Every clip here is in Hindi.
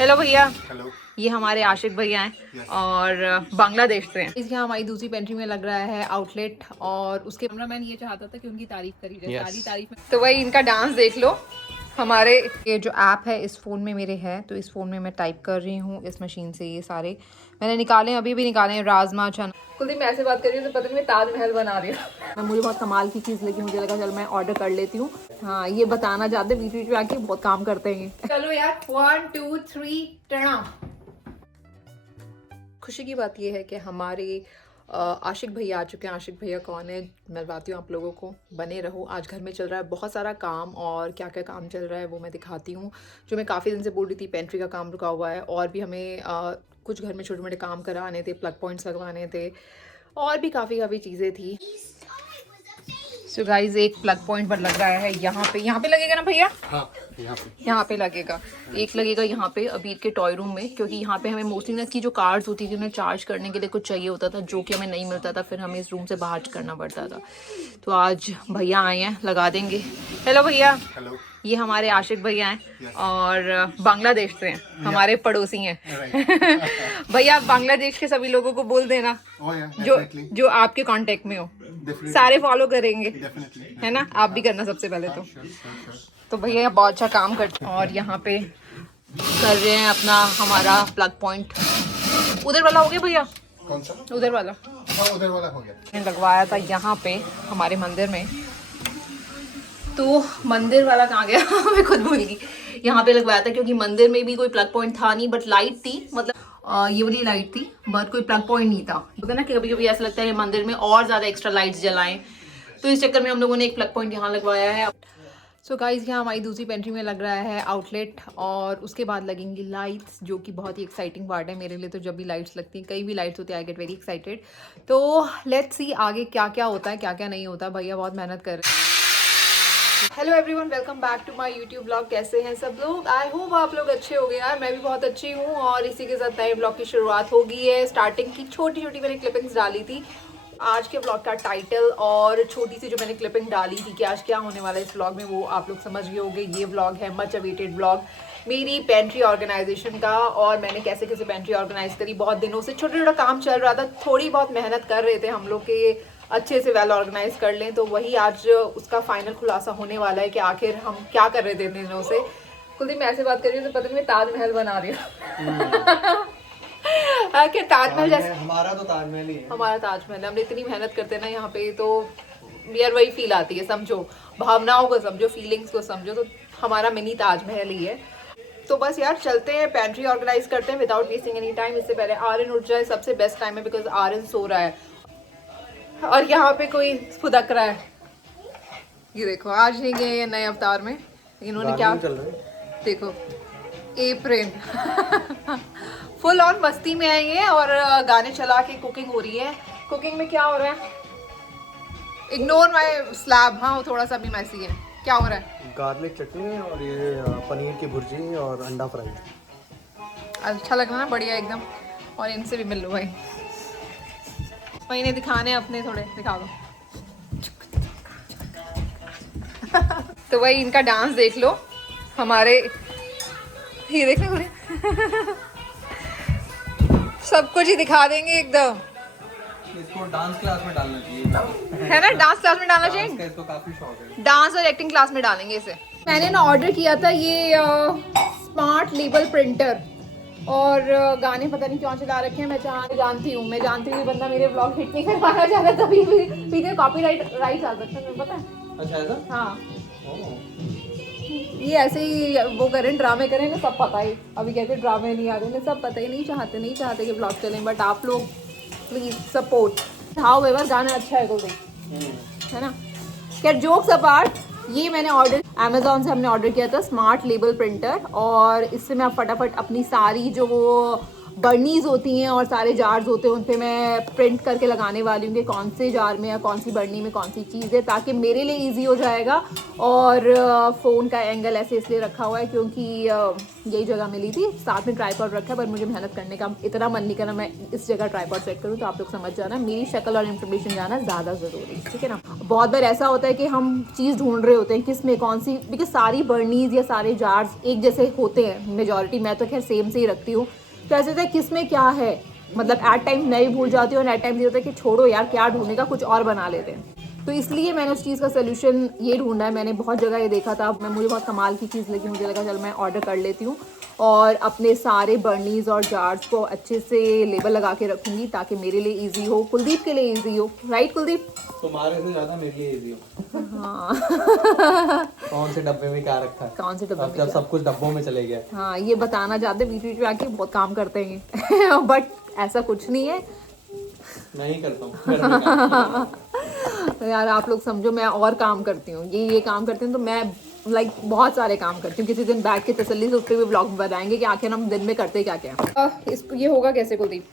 हेलो भैया। हेलो। ये हमारे आशिक भैया हैं और बांग्लादेश से हैं। इसके हमारी दूसरी पेंट्री में लग रहा है आउटलेट और उसके कैमरामैन ये चाहता था कि उनकी तारीफ करी जाए। सारी तारीफ में तो वही इनका डांस देख लो। हमारे ये जो ऐप है इस फ़ोन में मेरे है, तो इस फ़ोन में मैं टाइप कर रही हूँ इस मशीन से। ये सारे मैंने निकाले, अभी भी निकाले हैं, राजमा चना। कुलदीप मैं ऐसे बात कर रही हूँ तो पता नहीं मैं ताजमहल बना रही हूँ। मुझे बहुत कमाल की चीज़ लगी, मुझे लगा चल मैं ऑर्डर कर लेती हूँ। हाँ, ये बताना चाहते बीच बीच में आके बहुत काम करते हैं। चलो यार 1 2 3 टर्न। खुशी की बात यह है कि हमारे आशिक भैया आ चुके हैं। आशिक भैया कौन है मैं बताती हूँ आप लोगों को, बने रहो। आज घर में चल रहा है बहुत सारा काम, और क्या क्या काम चल रहा है वो मैं दिखाती हूँ। जो मैं काफ़ी दिन से बोल रही थी, पेंट्री का काम रुका हुआ है, और भी हमें कुछ घर में छोटे मोटे काम कराने थे, प्लग पॉइंट्स लगवाने थे, और भी काफ़ी चीज़ें थी। सो गाइज एक प्लग पॉइंट पर लग रहा है यहाँ पे लगेगा ना भैया? हाँ, यहाँ पे लगेगा। एक लगेगा यहाँ पे अबीर के टॉय रूम में, क्योंकि यहाँ पे हमें मोस्टली ना की जो कार्ड्स होती थी उन्हें चार्ज करने के लिए कुछ चाहिए होता था, जो कि हमें नहीं मिलता था, फिर हमें इस रूम से बाहर करना पड़ता था। तो आज भैया आए हैं, लगा देंगे। हेलो भैया। हेलो। ये हमारे आशिक भैया हैं और बांग्लादेश से हैं, हमारे पड़ोसी हैं। भैया बांग्लादेश के सभी लोगों को बोल देना जो आपके कांटेक्ट में हो, सारे फॉलो करेंगे, है ना? आप भी करना सबसे पहले तो भैया यहाँ बहुत अच्छा काम करते हैं। और यहाँ पे कर रहे हैं अपना हमारा प्लग पॉइंट। उधर वाला हो गया भैया? कौन सा? उधर वाला। हाँ, उधर वाला हो गया। लगवाया था यहाँ पे हमारे मंदिर में, तो मंदिर वाला कहाँ गया? मैं खुद भूल गई। यहाँ पे लगवाया था क्योंकि मंदिर में भी कोई प्लग पॉइंट था नहीं, बट लाइट थी, मतलब ये वाली लाइट थी, बट कोई प्लग पॉइंट नहीं था। होता ना कि कभी कभी ऐसा लगता है मंदिर में और ज़्यादा एक्स्ट्रा लाइट्स जलाएं, तो इस चक्कर में हम लोगों ने एक प्लग पॉइंट यहाँ लगवाया है। सो गाइस यहाँ हमारी दूसरी पेंट्री में लग रहा है आउटलेट, और उसके बाद लगेंगी लाइट्स, जो कि बहुत ही एक्साइटिंग पार्ट है मेरे लिए। तो जब भी लाइट्स लगती हैं, कई भी लाइट्स होती है, आई गेट वेरी एक्साइटेड। तो लेट्स सी आगे क्या क्या होता है, क्या क्या नहीं होता। भैया बहुत मेहनत कर रहे हैं। Hello everyone, welcome back to my YouTube blog. कैसे हैं सब लोग? आई होप आप लोग अच्छे हो गए यार। मैं भी बहुत अच्छी हूँ, और इसी के साथ नए ब्लॉग की शुरुआत हो गई है। स्टार्टिंग की छोटी छोटी मैंने क्लिपिंग्स डाली थी, आज के ब्लॉग का टाइटल और छोटी सी जो मैंने क्लिपिंग डाली थी कि आज क्या होने वाला है इस ब्लॉग में, वो आप लोग समझ गए होंगे। ये ब्लॉग है मच अवेटेड ब्लॉग मेरी पेंट्री ऑर्गेनाइजेशन का, और मैंने कैसे कैसे पेंट्री ऑर्गेनाइज करी। बहुत दिनों से छोटा छोटा काम चल रहा था, थोड़ी बहुत मेहनत कर रहे थे हम लोग के अच्छे से वेल ऑर्गेनाइज कर लें, तो वही आज उसका फाइनल खुलासा होने वाला है कि आखिर हम क्या कर रहे थे इतने दिनों से। कुलदीप मैं ऐसे बात कर रही हूँ तो पता नहीं मैं ताजमहल बना रही हूँ। कि ताजमहल जैसे हमारा तो ताजमहल ही है। हमारा ताजमहल है। हम इतनी मेहनत करते हैं ना यहाँ पे, तो यार वही फील आती है। समझो, भावनाओं को समझो, फीलिंग्स को समझो, तो हमारा मिनी ताजमहल ही है। तो बस यार चलते हैं, पेंट्री ऑर्गेनाइज करते हैं विदाउट वेस्टिंग एनी टाइम। इससे पहले आर्यन उठ जाए, सबसे बेस्ट टाइम है, बिकॉज आर्यन सो रहा है और यहाँ पे कोई फुदक रहा है। ये देखो, आज नहीं गए नए अवतार में, लेकिन उन्होंने क्या देखो, एप्रिन फुल ऑन मस्ती में आएंगे, और गाने चला के कुकिंग हो रही है। कुकिंग में क्या हो रहा है? Ignore my slab. हाँ, वो थोड़ा सा भी मैसी है। क्या हो रहा है? गार्लिक चटनी और ये पनीर की भुर्जी और अंडा फ्राई। अच्छा लग रहा ना? बढ़िया एकदम। और इनसे भी मिल लो भाई, इन्हें दिखाने अपने, थोड़े दिखा दो। तो वही इनका डांस देख लो। हमारे ये देखने को सब कुछ ही दिखा देंगे एकदम। इसको डांस क्लास में डालना चाहिए, है ना? डांस क्लास में डालना चाहिए। इसको काफी शौक है। डांस और एक्टिंग क्लास में डालेंगे इसे। मैंने ना ऑर्डर किया था ये स्मार्ट लेबल प्रिंटर, और गाने पता नहीं क्यों चला रखे हैं। मैं जानती हूँ ये बंदा मेरे ब्लॉग हिट नहीं करवाना चाहता, तभी पीछे कॉपीराइट राइट आ सकता है, पता है? अच्छा ऐसा? हाँ, ये ऐसे ही वो करें, ड्रामे करें ना, सब पता ही। अभी कहते ड्रामे नहीं आ रहे हैं, सब पता ही। नहीं चाहते कि ब्लॉग चलें, बट आप लोग प्लीज सपोर्ट। हाउ एवर गाना अच्छा है गोल्डन, है ना? क्या जोक्स अपार्ट, ये मैंने ऑर्डर अमेजोन से हमने ऑर्डर किया था स्मार्ट लेबल प्रिंटर, और इससे मैं आप फटाफट अपनी सारी जो वो बर्नीज होती हैं और सारे जार्स होते हैं, उन पे मैं प्रिंट करके लगाने वाली हूँ कि कौन से जार में या कौन सी बर्नी में कौन सी चीज़ है, ताकि मेरे लिए ईजी हो जाएगा। और फ़ोन का एंगल ऐसे इसलिए रखा हुआ है क्योंकि यही जगह मिली थी, साथ में ट्राईपॉड रखा है, पर मुझे मेहनत करने का इतना मन नहीं करना मैं इस जगह ट्राईपॉड सेट करूँ। तो आप लोग समझ जाना, मेरी शक्ल और इन्फॉर्मेशन जाना ज़्यादा ज़रूरी है, ठीक है ना। बहुत बार ऐसा होता है कि हम चीज़ ढूंढ रहे होते हैं किस में कौन सी, बिकॉज सारी बर्नीज या सारे जार्स एक जैसे होते हैं मेजॉरिटी, मैं तो खैर सेम से ही रखती हूँ। तो ऐसे होता है किस में क्या है, मतलब एट टाइम मैं भी भूल जाती हूँ और एट टाइम ये होता है कि छोड़ो यार क्या ढूंढने का, कुछ और बना लेते हैं। तो इसलिए मैंने उस चीज़ का सोल्यूशन ये ढूंढा है। मैंने बहुत जगह ये देखा था, मुझे बहुत कमाल की चीज़ लगी, मुझे लगा चल मैं ऑर्डर कर लेती हूँ और अपने सारे बर्नीज और जार्स को अच्छे से लेबल लगा के रखूँगी ताकि मेरे लिए ईजी हो, कुलदीप के लिए ईजी हो। राइट कुलदीप? तुम्हारे से ज्यादा मेरे लिए इजी हो। हाँ कौन से डब्बे में क्या रखा है, कौन से डब्बे अब में जब क्या? सब कुछ डब्बों में चले गया। हाँ ये बताना चाहते बीच बीच में आके बहुत काम करते हैं बट ऐसा कुछ नहीं है नहीं करता हूँ। यार आप लोग समझो, मैं और काम करती हूँ, ये काम करती हूँ, तो मैं लाइक बहुत सारे काम करती हूँ। किसी दिन बैठ के तसल्ली से उस पर भी ब्लॉग बताएंगे कि आखिर हम दिन में करते क्या क्या। इस ये होगा कैसे कुलदीप?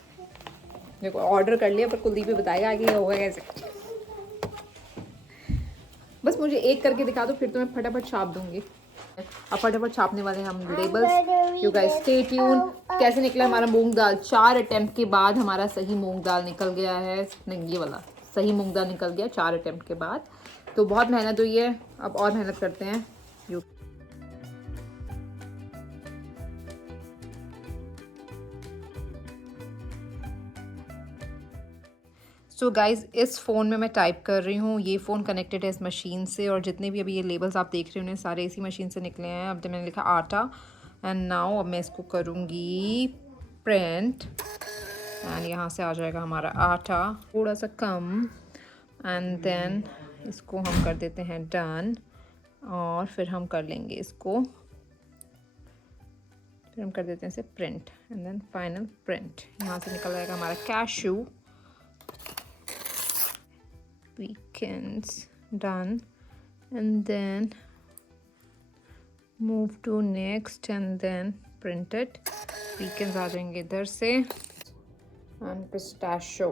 देखो ऑर्डर कर लिया, पर कुलदीप भी बताएगा कि ये होगा कैसे। बस मुझे एक करके दिखा दो, फिर तो मैं फटाफट छाप दूंगी। अब फटाफट छापने वाले हैं हम labels. You guys stay tune. कैसे निकला हमारा मूंग दाल? 4 अटेम्प्ट के बाद हमारा सही मूंग दाल निकल गया है। नहीं ये वाला सही मूंग दाल निकल गया 4 अटेम्प्ट के बाद। तो बहुत मेहनत हुई है, अब और मेहनत करते हैं। यू सो गाइज़ इस फ़ोन में मैं टाइप कर रही हूँ, ये फ़ोन कनेक्टेड है इस मशीन से, और जितने भी अभी ये लेबल्स आप देख रहे हो सारे इसी मशीन से निकले हैं। अब तो मैंने लिखा आटा एंड नाउ अब मैं इसको करूँगी प्रिंट एंड यहाँ से आ जाएगा हमारा आटा थोड़ा सा कम एंड देन इसको हम कर देते हैं डन, और फिर हम कर लेंगे इसको, फिर हम कर देते हैं इसे print and then final print. यहाँ से निकल आएगा हमारा cashew weekends done and then move to next and then print it। weekends आ जाएंगे इधर से and pistachio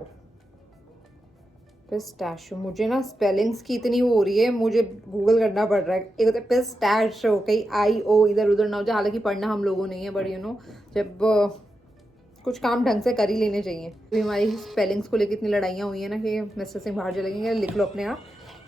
मुझे ना स्पेलिंग्स की इतनी वो हो रही है, मुझे गूगल करना पड़ रहा है। एक होता है पिस्टैशो, कहीं आई ओ इधर उधर ना हो जाए, हालांकि पढ़ना हम लोगों नहीं है, बट यू नो जब कुछ काम ढंग से कर ही लेने चाहिए। अभी हमारी स्पेलिंग्स को लेकर इतनी लड़ाइयाँ हुई है ना कि मिस्टर सिंह बाहर चले गए, लिख लो अपने आप।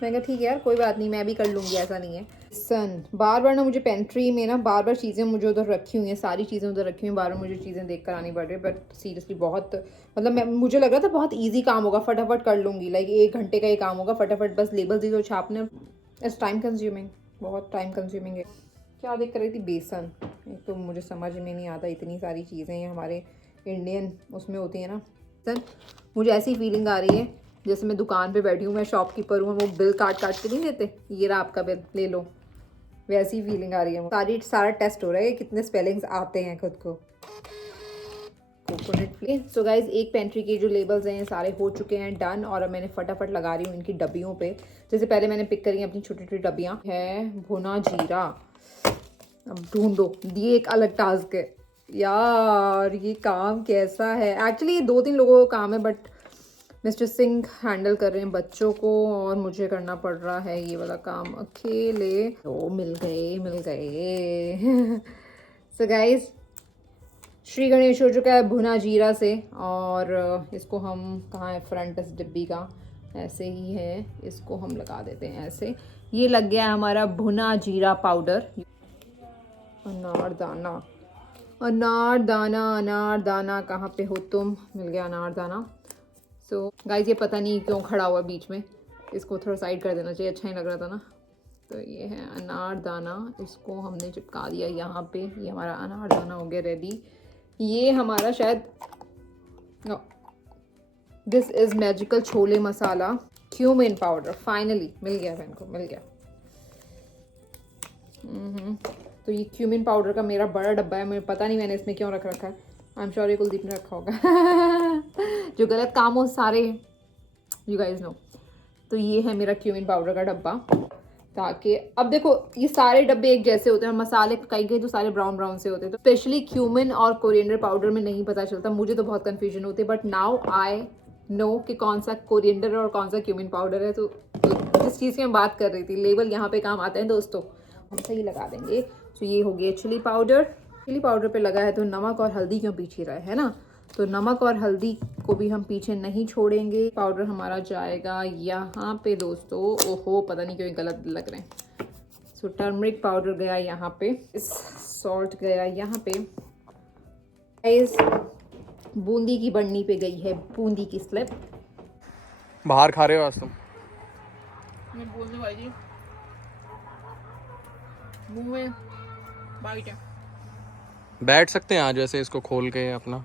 मैं कहा ठीक है यार कोई बात नहीं, मैं भी कर लूँगी, ऐसा नहीं है। सन बार बार ना मुझे पेंट्री में ना बार बार चीज़ें मुझे उधर रखी हुई हैं, सारी चीज़ें उधर रखी हुई हैं, बार बार मुझे चीज़ें देख कर आनी पड़ रही है। बट सीरियसली बहुत मतलब मुझे लग रहा था बहुत ईजी काम होगा, फटाफट कर लूँगी, लाइक 1 घंटे का ये काम होगा, फटाफट बस लेबल्स ही तो छापने। इट्स टाइम कंज्यूमिंग, बहुत टाइम कंज्यूमिंग है। क्या देख कर रही थी? बेसन। एक तो मुझे समझ में नहीं आता, इतनी सारी चीज़ें हैं हमारे इंडियन उसमें होती है ना। सर मुझे ऐसी फीलिंग आ रही है जैसे मैं दुकान पे बैठी हूँ, मैं शॉपकीपर हूँ, वो बिल काट के नहीं देते, ये रहा आपका बिल ले लो, वैसी फीलिंग आ रही है। सारा टेस्ट हो रहा है कितने स्पेलिंग्स आते हैं खुद को। Coconut flavour. सो गाइज एक पेंट्री के जो लेबल्स हैं सारे हो चुके हैं डन, और अब मैंने फटाफट लगा रही हूँ इनकी डब्बियों पे। जैसे पहले मैंने पिक करी अपनी छोटी छोटी डब्बियाँ है। भुना जीरा, अब ढूंढो, ये एक अलग टास्क है यार, ये काम कैसा है? एक्चुअली ये 2-3 लोगों का काम है, बट मिस्टर सिंह हैंडल कर रहे हैं बच्चों को और मुझे करना पड़ रहा है ये वाला काम अकेले। तो मिल गए सो गाइज श्री गणेश हो चुका है भुना जीरा से, और इसको हम कहाँ है फ्रंट इस डिब्बी का, ऐसे ही है, इसको हम लगा देते हैं ऐसे। ये लग गया हमारा भुना जीरा पाउडर। अनारदाना अनारदाना कहाँ पे हो तुम? मिल गया अनारदाना। सो गाइज ये पता नहीं क्यों खड़ा हुआ बीच में, इसको थोड़ा साइड कर देना चाहिए, अच्छा ही लग रहा था ना। तो ये है अनारदाना, इसको हमने चिपका दिया यहाँ पे, ये हमारा अनारदाना हो गया रेडी। ये हमारा शायद this is magical chole masala cumin powder, finally मिल गया बहन को, मिल गया। तो ये क्यूमिन पाउडर का मेरा बड़ा डब्बा है, मुझे पता नहीं मैंने इसमें क्यों रखा है। आई एम श्योर ये कुलदीप ने रखा होगा जो गलत काम हो सारे यू गाइज नो। तो ये है मेरा क्यूमिन पाउडर का डब्बा ताकि अब देखो ये सारे डब्बे एक जैसे होते हैं, मसाले कई कई तो सारे ब्राउन ब्राउन से होते हैं, तो स्पेशली क्यूमिन और कोरिएंडर पाउडर में नहीं पता चलता, मुझे तो बहुत कंफ्यूजन होती है, बट नाउ आई नो कि कौन सा कोरिएंडर और कौन सा क्यूमिन पाउडर है। तो जिस चीज़ की मैं बात कर रही थी, लेबल यहाँ पे काम आते हैं दोस्तों, हम सही लगा देंगे। तो ये हो गया चिली पाउडर पे लगा है, तो नमक और हल्दी क्यों पीछे रहा है ना, तो नमक और हल्दी को भी हम पीछे नहीं छोड़ेंगे। पाउडर हमारा जाएगा यहाँ पे दोस्तों, ओहो पता नहीं क्यों गलत लग रहे हैं। सो टर्मरिक पाउडर गया यहाँ पे, सॉल्ट गया यहाँ पे, गाइस बूंदी की बढ़नी पे गई है बूंदी की स्लिप। बाहर खा रहे हो आज तुम? मैं बोलने वाली थी, मुंह में बाइट है। बैठ सकते हैं आज वैसे इसको खोल के अपना,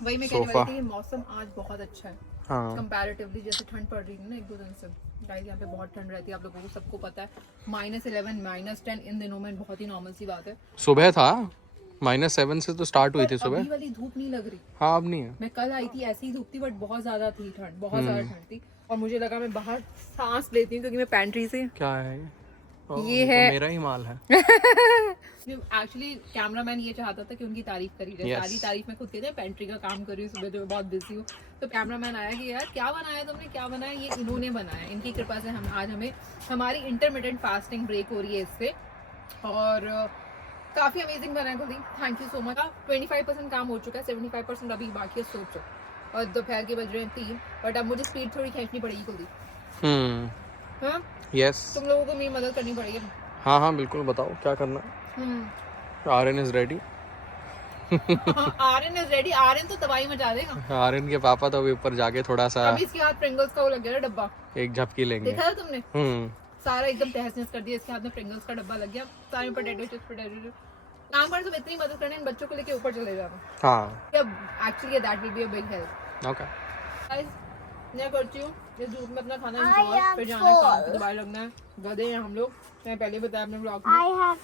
वही मैं कहने वाली थी, मौसम आज बहुत अच्छा है हाँ कंपैरेटिवली, जैसे ठंड पड़ रही है ना 1-2 दिन से, गाइस यहाँ पे बहुत ठंड रहती है, आप लोगों को सबको पता है। -11 -10 इन दिनों में बहुत ही नॉर्मल सी बात है। सुबह था -7 से तो स्टार्ट हुई थी सुबह। अभी वाली धूप नहीं लग रही। हाँ अब नहीं है। मैं कल आई थी ऐसी ही धूप थी, बट बहुत ज्यादा थी ठंड, बहुत ज्यादा ठंड थी, और मुझे लगा मैं बाहर सांस लेती हूँ क्योंकि मैं पैंट्री से। क्या है ये तो है मेरा ही माल है। एक्चुअली कैमरामैन ये चाहता था कि उनकी तारीफ करी जाए। Yes. सारी तारीफ मैं खुद कहती हूँ, पेंट्री का काम कर रही हूँ सुबह, जो मैं बहुत बिजी हूँ, तो कैमरामैन आया कि यार क्या बनाया तुमने, क्या बनाया, ये इन्होंने बनाया, इनकी कृपा से हम आज हमें हमारी इंटरमिटेंट फास्टिंग ब्रेक हो रही है इससे, और काफी अमेजिंग बना है Kuldeep, thank you so much. 25% काम हो चुका है, 75% अभी बाकी है, सोचो, और दोपहर के बज रहे हैं 3, बट अब मुझे स्पीड थोड़ी खींचनी पड़ेगी कुलदीप। हाँ यस तुम लोगों को मेरी मदद करनी पड़ेगी। हाँ हाँ बिल्कुल, बताओ क्या करना है। Aryan is ready. Aryan is ready, Aryan तो तबाही मचा देगा। आर्यन के पापा तो अभी ऊपर जाके थोड़ा सा अभी इसके हाथ प्रिंगल्स का वो लग गया ना डब्बा, एक झपकी लेंगे। देखा था तुमने, सारा एकदम तहस नहस कर दिया, इसके हाथ में प्रिंगल्स का डब्बा लग गया, सारे पोटैटो चिप्स काम कर, तुम इतनी मदद करने इन बच्चों को लेके ऊपर चले जाना। हाँ actually that will be a big help. Okay guys मैं करती हूँ इस धूप में अपना खाना एंजॉय, फिर जाना है काम पे, दोबारा लगना है, गधे हैं हम लोग, मैं पहले बताया अपने ब्लॉग में।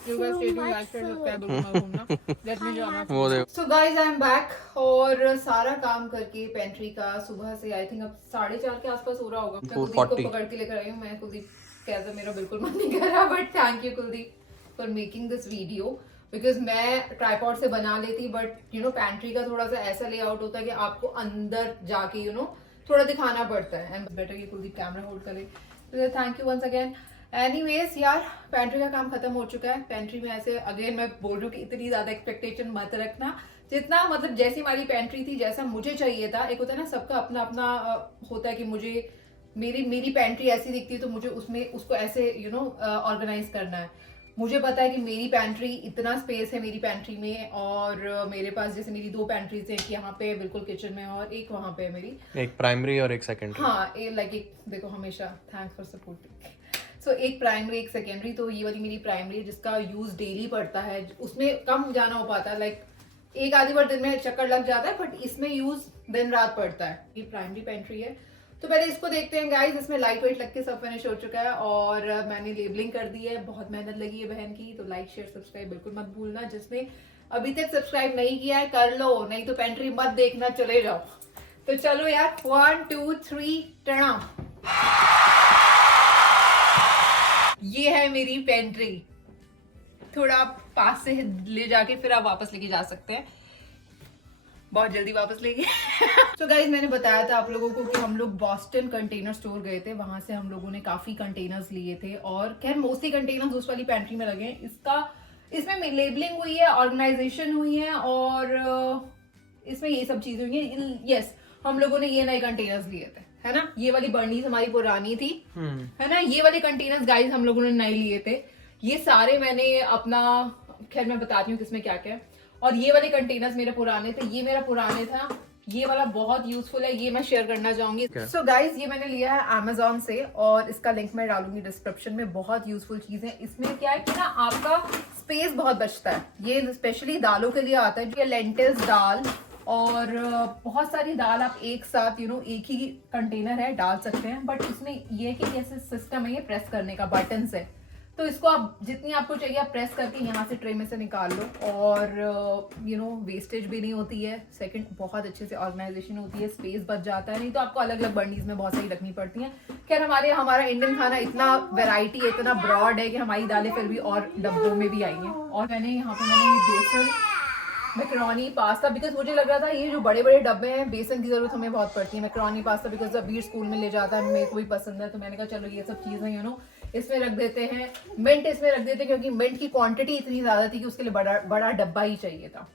You guys stay tuned, like, share, subscribe, बिल्कुल मत भूलना। Let me जाना। वो देखो। So guys I am back, और सारा काम करके पेंट्री का सुबह से आई थिंक अब 4:30 के आसपास हो रहा होगा। मैं कुलदीप को पकड़ के लेकर आई हूँ, मैं कुलदीप कैसा मेरा बिल्कुल मन नहीं कर रहा, but thank you Kuldeep for making this video, because मैं ट्राइपॉड से बना लेती, बट यू नो पेंट्री का थोड़ा सा ऐसा लेआउट होता है कि आपको अंदर जाके यू नो थोड़ा दिखाना पड़ता है, एंड बेटर कि कुलदीप कैमरा होल्ड करे, तो thank you once again. Anyways यार पेंट्री का काम खत्म हो चुका है। पेंट्री में ऐसे अगेन मैं बोल रही हूँ कि इतनी ज्यादा एक्सपेक्टेशन मत रखना, जितना मतलब जैसी हमारी पेंट्री थी, जैसा मुझे चाहिए था, एक होता है ना सबका अपना अपना होता है कि मुझे मेरी पेंट्री ऐसी दिखती है तो मुझे उसमें उसको ऐसे यू नो ऑर्गेनाइज करना है। मुझे पता है कि मेरी पेंट्री इतना स्पेस है मेरी पेंट्री में, और मेरे पास जैसे मेरी 2 पेंट्रीज है, एक यहाँ पे बिल्कुल किचन में और एक वहाँ पे है मेरी, एक प्राइमरी और एक सेकेंडरी। हाँ लाइक एक देखो हमेशा थैंक्स फॉर सपोर्टिंग। सो एक प्राइमरी एक सेकेंडरी, तो ये वाली मेरी प्राइमरी है जिसका यूज डेली पड़ता है, उसमें कम जाना हो पाता है, लाइक एक आधी बार दिन में चक्कर लग जाता है, बट इसमें यूज दिन रात पड़ता है। ये प्राइमरी पेंट्री है, तो पहले इसको देखते हैं गाइस। इसमें लाइट वेट लग के सब फिनिश हो चुका है, और मैंने लेबलिंग कर दी है, बहुत मेहनत लगी है बहन की, तो लाइक शेयर सब्सक्राइब बिल्कुल मत भूलना। जिसने अभी तक सब्सक्राइब नहीं किया है कर लो, नहीं तो पेंट्री मत देखना, चले जाओ। तो चलो यार 1 2 3 टर्न। ये है मेरी पेंट्री, थोड़ा आप पास से ले जाके फिर आप वापस लेके जा सकते हैं, बहुत जल्दी वापस लेके। तो गाइज मैंने बताया था आप लोगों को कि हम लोग बॉस्टन कंटेनर स्टोर गए थे, वहां से हम लोगों ने काफी कंटेनर्स लिए थे, और खैर मोस्टली कंटेनर्स उस वाली पेंट्री में लगे हैं। इसमें लेबलिंग हुई है, ऑर्गेनाइजेशन हुई है, और इसमें ये सब चीजें हुई है। यस हम लोगों ने ये नए कंटेनर्स लिए थे, है ना, ये वाली बर्नीज हमारी पुरानी थी, है ना, ये वाले कंटेनर्स गाइस हम लोगों ने नए लिए थे। ये सारे मैंने अपना, खैर मैं बताती हूँ किसमें क्या क्या है, और ये वाले कंटेनर्स मेरे पुराने थे, ये मेरा पुराने था, ये वाला बहुत यूजफुल है, ये मैं शेयर करना चाहूंगी। सो गाइज ये मैंने लिया है Amazon से, और इसका लिंक मैं डालूंगी डिस्क्रिप्शन में। बहुत यूजफुल चीज है, इसमें क्या है कि ना आपका स्पेस बहुत बचता है। ये स्पेशली दालों के लिए आता है, जो लेंटिल्स दाल और बहुत सारी दाल आप एक साथ यू नो एक ही कंटेनर है डाल सकते हैं, बट इसमें ये है कि ऐसे सिस्टम है, ये प्रेस करने का बटन है, तो इसको आप जितनी आपको चाहिए आप प्रेस करके यहाँ से ट्रे में से निकाल लो, और वेस्टेज भी नहीं होती है। सेकंड, बहुत अच्छे से ऑर्गेनाइजेशन होती है, स्पेस बच जाता है, नहीं तो आपको अलग अलग बर्नीज में बहुत सारी रखनी पड़ती हैं। खैर हमारा इंडियन खाना इतना वैरायटी है, इतना ब्रॉड है कि हमारी दालें फिर भी और डब्बों में भी आई हैं। और मैंने बेसन, मैकरोनी, पास्ता, बिकॉज मुझे लग रहा था ये जो बड़े बड़े डब्बे हैं बेसन की जरूरत हमें बहुत पड़ती है। मैकरोनी पास्ता बिकॉज अबीर स्कूल में ले जाता है, मेरे को भी पसंद है, तो मैंने कहा चलो ये सब चीजें इसमें रख देते हैं। मिंट इसमें रख देते हैं क्योंकि मिंट की क्वांटिटी इतनी ज्यादा थी कि उसके लिए बड़ा डब्बा ही चाहिए था।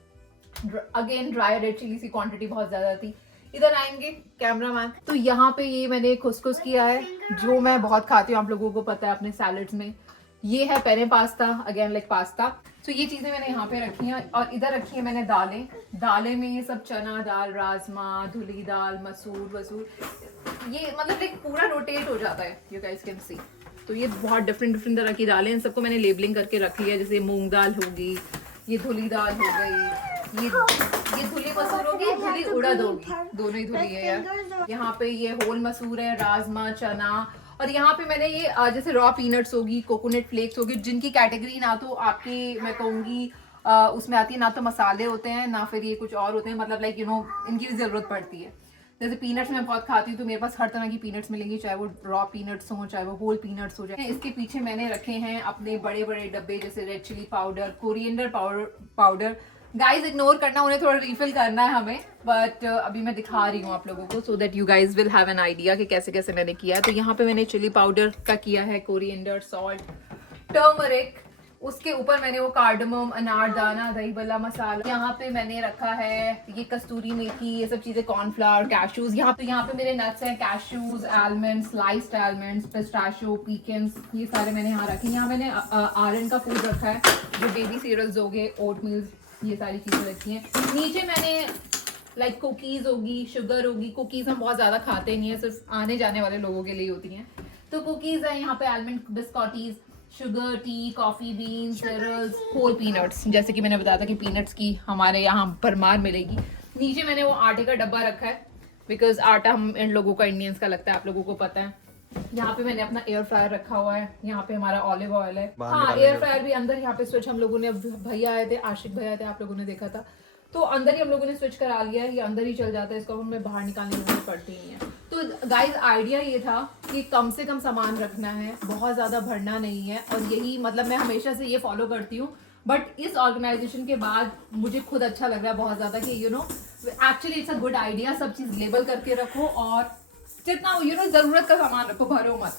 अगेन ड्राई रेड चिली की क्वांटिटी बहुत ज्यादा थी। इधर आएंगे कैमरामैन, तो यहाँ पे ये मैंने खुसखुस किया है जो मैं बहुत खाती हूँ, आप लोगों को पता है अपने सैलड्स में। ये है penne pasta, again like pasta. तो ये चीजें मैंने यहाँ पे रखी हैं, और इधर रखी है मैंने दालें में ये सब चना दाल, राजमा, धुली दाल, मसूर वसूर, ये मतलब एक पूरा रोटेट हो जाता है, यू गाइस कैन सी। तो ये बहुत डिफरेंट तरह की दालें हैं, सबको मैंने लेबलिंग करके रखी है। जैसे मूंग दाल होगी, ये धुली दाल हो गई, ये धुली मसूर होगी, धुली उड़द होगी, दोनों ही धुली है यार। यहाँ पे ये होल मसूर है, राजमा, चना, और यहाँ पे मैंने ये जैसे रॉ पीनट्स होगी, कोकोनट फ्लेक्स होगी, जिनकी कैटेगरी ना तो आपकी मैं कहूँगी उसमें आती है, ना तो मसाले होते हैं ना फिर ये कुछ और होते हैं, मतलब लाइक इनकी भी जरूरत पड़ती है। जैसे पीनट्स मैं बहुत खाती हूँ, तो मेरे पास हर तरह की पीनट्स मिलेंगी, चाहे वो रॉ पीनट्स हो, चाहे वो होल पीनट्स हो जाए। इसके पीछे मैंने रखे हैं अपने बड़े बड़े डब्बे, जैसे red chilli powder, coriander powder. Guys ignore करना, उन्हें थोड़ा रिफिल करना है हमें, बट अभी मैं दिखा रही हूँ आप लोगों को so that you guys will have an idea कि कैसे कैसे मैंने किया है। तो यहाँ पे मैंने चिली पाउडर का किया है, कोरिएंडर, सॉल्ट, टर्मरिक, उसके ऊपर मैंने वो कार्डमम, अनारदाना, दही बल्ला मसाला, यहाँ पे मैंने रखा है ये कस्तूरी मेथी, ये सब चीजें, कॉर्नफ्लावर, कैशूज, यहाँ पे मेरे नट्स हैं, cashews, almond, sliced almonds, pistachio, pecans, ये सारे मैंने यहाँ रखे। यहाँ मैंने आयरन का फूड रखा है, जो बेबी सीरियल्स हो गए, ओटमील्स, ये सारी चीजें रखी हैं। नीचे मैंने लाइक कुकीज होगी, शुगर होगी, कुकीज हम बहुत ज्यादा खाते नहीं है, सिर्फ आने जाने वाले लोगों के लिए होती हैं, तो कुकीज है यहाँ पे, almond biscottis, sugar, tea, coffee beans, cereals, whole peanuts, जैसे कि मैंने बताया था कि पीनट्स की हमारे यहाँ भरमार मिलेगी। नीचे मैंने वो आटे का डब्बा रखा है, बिकॉज आटा हम इन लोगों का, इंडियंस का लगता है, आप लोगों को पता है। यहाँ पे मैंने अपना एयर फ्रायर रखा हुआ है, यहाँ पे हमारा ऑलिव ऑयल है, हाँ एयर फ्रायर भी अंदर। यहाँ पे स्विच हम लोगों ने, भैया आए थे, आशिक भैया थे, आप लोगों ने देखा था, तो अंदर ही हम लोगों ने स्विच करा लिया है, ये अंदर ही चल जाता है, इसको हमें बाहर निकालने की जरूरत पड़ती नहीं है। तो गाइज आइडिया ये था कि कम से कम सामान रखना है, बहुत ज्यादा भरना नहीं है, और यही मतलब मैं हमेशा से ये फॉलो करती हूँ, बट इस ऑर्गेनाइजेशन के बाद मुझे खुद अच्छा लग रहा है बहुत ज्यादा कि actually it's a good idea. सब चीज लेबल करके रखो, और जितना जरूरत का सामान रखो, भरो मत।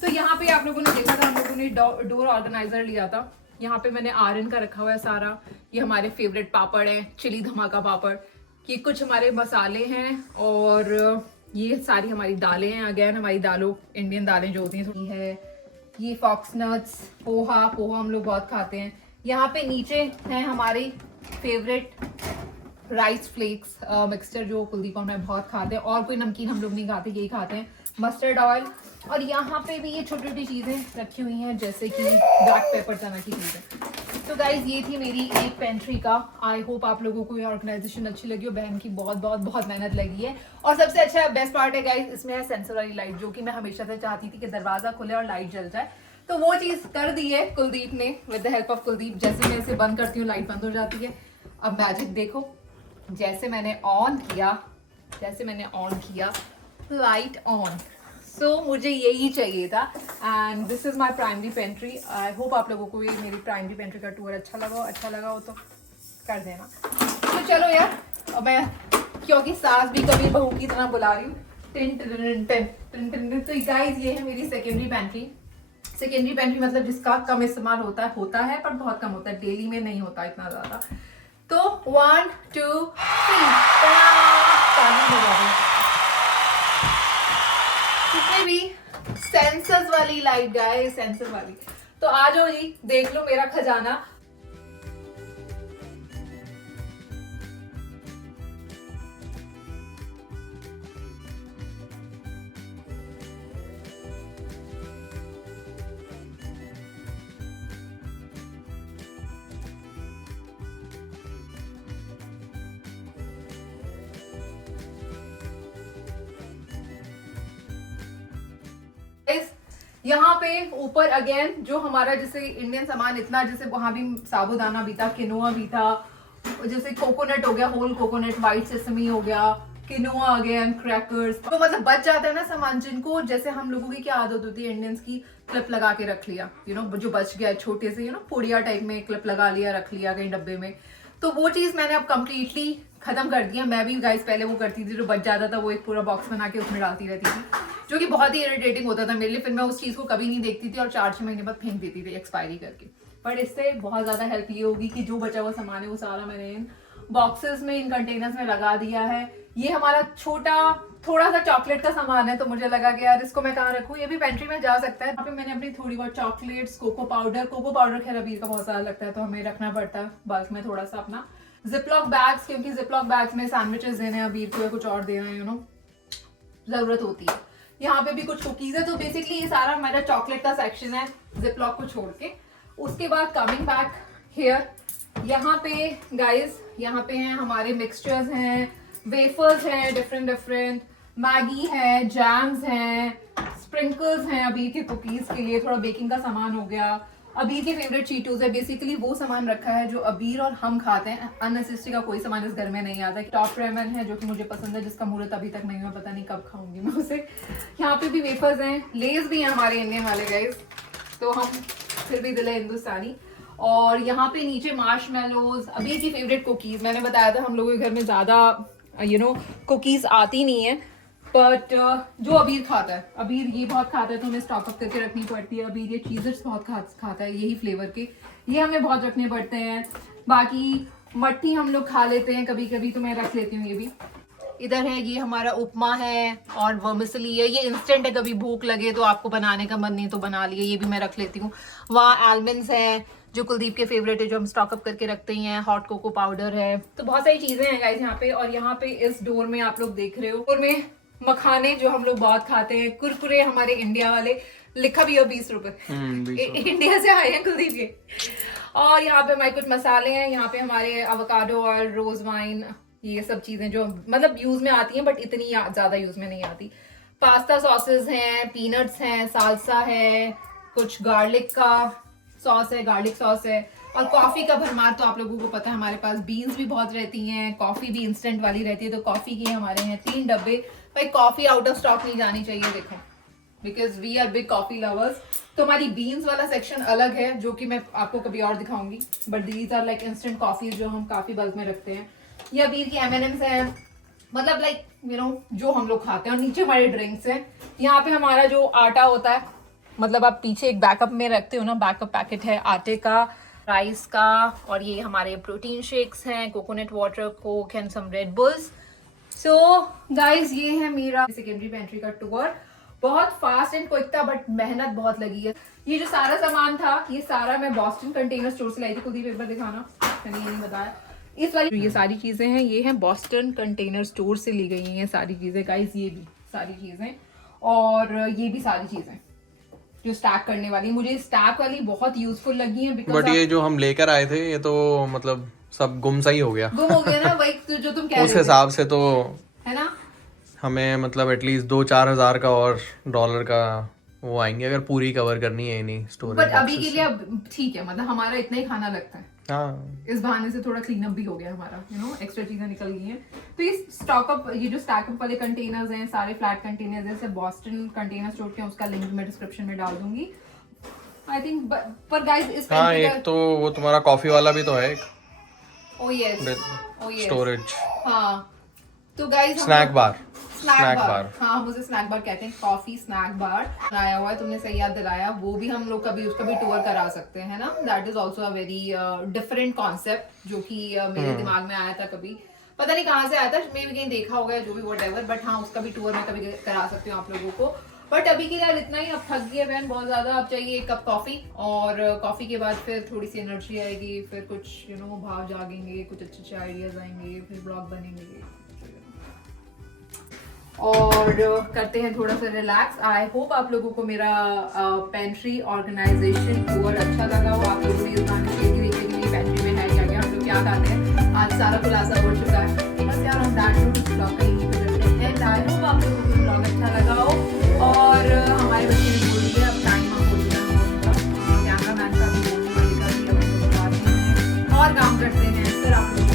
तो यहाँ पे आप लोगों ने देखा था, हम लोगों ने डोर ऑर्गेनाइजर लिया था, यहाँ पे मैंने आयरन का रखा हुआ है सारा। ये हमारे फेवरेट पापड़ है, चिली धमाका पापड़, ये कुछ हमारे मसाले हैं, और ये सारी हमारी दालें हैं, अगेन हमारी दालों, इंडियन दालें जो होती हैं थोड़ी है, ये फॉक्स नट्स, पोहा हम लोग बहुत खाते हैं। यहाँ पे नीचे है हमारी फेवरेट राइस फ्लेक्स मिक्सचर, जो कुलदीप और मैं बहुत खाते हैं, और कोई नमकीन हम लोग नहीं खाते, यही खाते हैं, मस्टर्ड ऑयल, और यहाँ पे भी ये छोटी छोटी चीजें रखी हुई हैं, जैसे कि ब्लैक पेपर तरह की चीजें। तो गाइज ये थी मेरी एक पेंट्री का। आई होप आप लोगों को ये ऑर्गेनाइजेशन अच्छी लगी हो, बहन की बहुत मेहनत लगी है। और सबसे अच्छा बेस्ट पार्ट है गाइज, इसमें है सेंसर वाली लाइट, जो कि मैं हमेशा से चाहती थी कि दरवाजा खुले और लाइट जल जाए, तो वो चीज कर दी है कुलदीप ने, with the help of Kuldeep. जैसे मैं इसे बंद करती हूँ लाइट बंद हो जाती है। अब मैजिक देखो, जैसे मैंने ऑन किया लाइट ऑन। सो मुझे यही चाहिए था, and this is my primary pantry. I hope आप लोगों को ये मेरी प्राइमरी पेंट्री का टूर अच्छा लगा हो तो कर देना। तो चलो यार, अब मैं क्योंकि सास भी कभी बहू की तरह बुला रही हूँ, तो गाइस ये है मेरी सेकेंडरी पेंट्री, मतलब जिसका कम इस्तेमाल होता है पर बहुत कम होता है, डेली में नहीं होता इतना ज्यादा। तो 1 2 3 इसमें भी सेंसर्स वाली लाइट गाइस, सेंसर वाली। तो आ जाओ जी, देख लो मेरा खजाना। यहाँ पे ऊपर अगेन जो हमारा जैसे इंडियन सामान इतना, जैसे वहां भी साबूदाना भी था, किनोआ भी था, जैसे कोकोनट हो गया, होल कोकोनट, व्हाइट सेसमी हो गया, किनोआ अगेन, क्रैकर्स, तो मतलब बच जाता है ना सामान, जिनको जैसे हम लोगों की क्या आदत होती है इंडियंस की, क्लिप लगा के रख लिया, जो बच गया छोटे से पुड़िया टाइप में क्लिप लगा लिया, रख लिया कहीं डब्बे में। तो वो चीज मैंने अब कंप्लीटली खत्म कर दिया। मैं भी गाइस पहले वो करती थी, जो बच जाता था वो एक पूरा बॉक्स बना के उसमें डालती रहती थी, जो कि बहुत ही इरिटेटिंग होता था मेरे लिए। फिर मैं उस चीज को कभी नहीं देखती थी और 4-6 महीने बाद फेंक देती थी एक्सपायरी करके। पर इससे बहुत ज्यादा हेल्प ये होगी कि जो बचा हुआ सामान है वो सारा मैंने इन बॉक्सेस में, इन कंटेनर्स में लगा दिया है। ये हमारा छोटा थोड़ा सा चॉकलेट का सामान है, तो मुझे लगा कि यार इसको मैं कहाँ रखूँ, ये भी पेंट्री में जा सकता है। यहाँ पे मैंने अपनी थोड़ी बहुत चॉकलेट्स, कोको पाउडर खैर अबीर का बहुत सारा लगता है तो हमें रखना पड़ता है बल्क में थोड़ा सा अपना। जिपलॉक बैग्स, क्योंकि जिपलॉक बैग्स में सैंडविचेस देने हैं अबीर को या कुछ और देना है, जरूरत होती है। यहाँ पे भी कुछ कुकीज है, तो बेसिकली ये सारा मेरा चॉकलेट का सेक्शन है जिपलॉक को छोड़ के। उसके बाद कमिंग बैक हियर, यहाँ पे गाइस, यहाँ पे हैं हमारे मिक्सचर्स हैं, वेफर्स हैं डिफरेंट, मैगी है, जैम्स हैं, स्प्रिंकल्स हैं अबीर के कुकीज के लिए, थोड़ा बेकिंग का सामान हो गया, अबीर के फेवरेट चीटोस है। बेसिकली वो सामान रखा है जो अबीर और हम खाते हैं, अननेसेसरी का कोई सामान इस घर में नहीं आता है। टॉप रेमन है जो कि मुझे पसंद है, जिसका मुहूर्त अभी तक नहीं हुआ, पता नहीं कब खाऊंगी मैं उसे। यहाँ पे भी वेफर्स हैं, लेस भी हैं हमारे इंडियन वाले गाइस, तो हम फिर भी दिल है हिंदुस्तानी। और यहाँ पे नीचे मार्शमेलोज, अबीर की फेवरेट कुकीज। मैंने बताया था हम लोगों के घर में ज्यादा कुकीज आती नहीं है, बट जो अबीर खाता है, अबीर ये बहुत खाता है तो हमें स्टॉक अप करके रखनी पड़ती है। अबीर ये चीज़र्स बहुत खाता है यही फ्लेवर के, ये हमें बहुत रखने पड़ते हैं। बाकी मट्ठी हम लोग खा लेते हैं कभी कभी, तो मैं रख लेती हूँ ये भी। इधर है ये हमारा उपमा है और वर्मिसली है, ये इंस्टेंट है, कभी भूख लगे तो आपको बनाने का मन नहीं तो बना लिए, ये भी मैं रख लेती हूँ। वहाँ आलमंड्स हैं जो कुलदीप के फेवरेट है, जो हम स्टॉक अप करके रखते हैं, हॉट कोको पाउडर है, तो बहुत सारी चीजें हैं गाइस यहाँ पे। और यहाँ पे इस डोर में आप लोग देख रहे हो, डोर में मखाने जो हम लोग बहुत खाते हैं, कुरकुरे हमारे इंडिया वाले, लिखा भी हो 20 रुपए, इंडिया से आए हैं कुलदीप के। और यहाँ पे हमारे कुछ मसाले हैं, यहाँ पे हमारे एवोकाडो और रोज वाइन, ये सब चीजें जो मतलब यूज में आती हैं बट इतनी ज्यादा यूज में नहीं आती। पास्ता सॉसेस हैं, पीनट्स हैं, सालसा है, कुछ गार्लिक का सॉस है, गार्लिक सॉस है, और कॉफी का भरमार तो आप लोगों को पता है हमारे पास। बीन्स भी बहुत रहती हैं, कॉफी भी इंस्टेंट वाली रहती है, तो कॉफी के हमारे हैं 3 डब्बे। भाई कॉफी आउट ऑफ स्टॉक नहीं जानी चाहिए, देखो, because we are big coffee lovers. तो हमारी बीन्स वाला सेक्शन अलग है जो कि मैं आपको कभी और दिखाऊंगी, but these are like instant coffee जो हम काफी बल्क में रखते हैं। ये अबीर की M&M's है, मतलब लाइक जो हम लोग खाते हैं। और नीचे हमारे ड्रिंक्स हैं। यहाँ पे हमारा जो आटा होता है, मतलब आप पीछे एक बैकअप में रखते हो ना, बैकअप पैकेट है आटे का, राइस का, और ये हमारे प्रोटीन शेक्स हैं, coconut water, coke and some Red Bulls. So guys ये है मेरा सेकेंडरी पेंट्री का टूर। बहुत फास्ट एंड क्विक था बट मेहनत बहुत लगी है। ये जो सारा सामान था ये सारा मैं बॉस्टन कंटेनर स्टोर से लाई थी। कुलदीप एक बार दिखाना, मैंने ये नहीं बताया। इस वाली ये सारी चीजें हैं, ये हैं बॉस्टन कंटेनर स्टोर से ली गई हैं सारी चीजें गाइस, ये भी सारी चीजें, और ये भी सारी चीजें जो स्टैक करने वाली। मुझे स्टैक वाली बहुत यूजफुल लगी है, बट ये जो हम लेकर आए थे ये तो मतलब सब गुम सा ही हो गया, गुम हो गया ना वही तो जो तुम कह रहे थे। उस हिसाब से तो है ना, हमें मतलब एटलीस्ट 2-4 हज़ार का और डॉलर का वो आएंगे अगर पूरी कवर करनी है नहीं स्टोरेज। बट अभी के लिए अब ठीक है, मतलब हमारा इतना ही खाना लगता है। हाँ, इस बहाने से थोड़ा क्लीन अप भी हो गया हमारा, एक्स्ट्रा चीजें निकल गई हैं। तो ये स्टॉक अप, ये जो स्टैक अप वाले कंटेनर्स हैं, सारे फ्लैट कंटेनर्स हैं, जैसे बॉस्टन कंटेनर स्टोर के, उसका लिंक मैं डिस्क्रिप्शन में डाल दूंगी आई थिंक। पर गाइस इस हाँ, एक तो वो तुम्हारा कॉफी वाला भी तो है एक, ओ यस स्टोरेज। हाँ तो guys snack bar, snack bar, हाँ मुझे स्नैक बार कहते हैं, कॉफी स्नैक बार आया हुआ है, तुमने सही याद दिलाया। वो भी हम लोग कभी उसका भी टूर करा सकते हैं ना, that is also a very different concept जो कि मेरे दिमाग में आया था, कभी पता नहीं कहाँ से आया था, मैं भी कहीं देखा होगा, जो भी व्हाटएवर, बट हाँ उसका भी टूर मैं कभी करा सकती हूँ आप लोगों को। बट अभी के लिए इतना ही, अब थक गई है बहन बहुत ज्यादा, अब चाहिए एक कप कॉफी, और कॉफी के बाद फिर थोड़ी सी एनर्जी आएगी, फिर कुछ भाव जागेंगे, कुछ अच्छे अच्छे आइडियाज आएंगे, फिर ब्लॉग बनेंगे और करते हैं थोड़ा सा रिलैक्स। आई होप आप लोगों को मेरा पेंट्री ऑर्गेनाइजेशन टूर अच्छा लगा हो। आप लोगों ने इस गाने के लिए देखे कि पेंट्री में है क्या क्या, हम लोग क्या खाते हैं, आज सारा खुलासा हो चुका है। बस यार हम दैट नोट ब्लॉग कहीं पे करते हैं एंड आई होप आप लोगों को ब्लॉग अच्छा लगा हो। और हमारे बच्चे ने बोल दिया अब और काम करते हैं फिर आप लोग